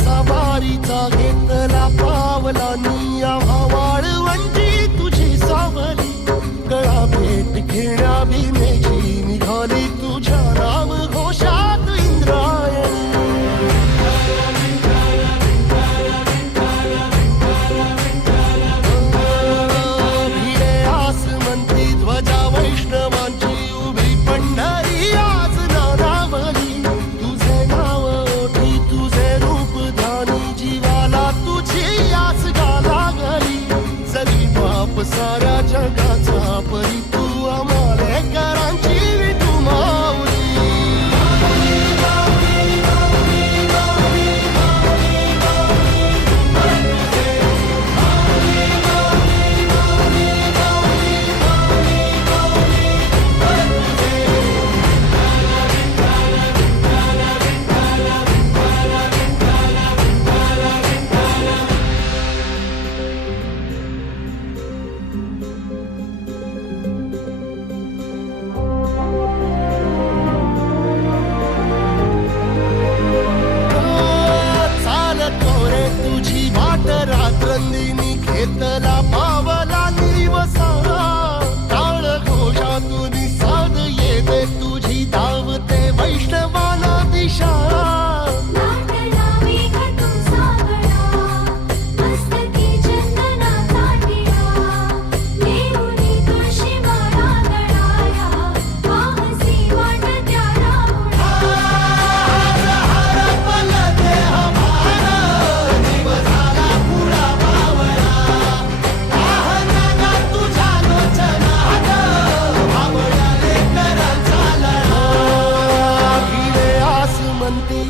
सवारीचा घेतला पावलानी आम्हा वाळवंटी तुझी सावली गळा भेट घेण्या भीमेची निघाली तुझ्या नाम घोषात इंद्रायणी भिडे आसमंती ध्वजा वैष्णवांची उभी पंढरी आज नानावली तुझे नाव ओठी तुझे रूप ध्यानी जीवाला तुझी आस गाला गली जरी बाप साऱ्या जगाचा परी तू आम्हाले करांची तू माऊली तुझी वाट रात्रंदिनी घेतला पावला निवसा टाळ घोषातून साध येते तुझी धावते वैष्णवाला दिशा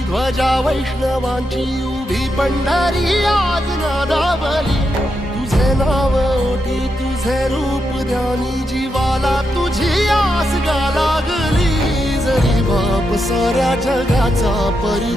ध्वजा वैष्णवांची उभी पंढरी आज नादावली तुझे नाव ओठी तुझे रूप ध्यानी जीवाला तुझी आस गा लागली जरी बाप साऱ्या जगाचा परी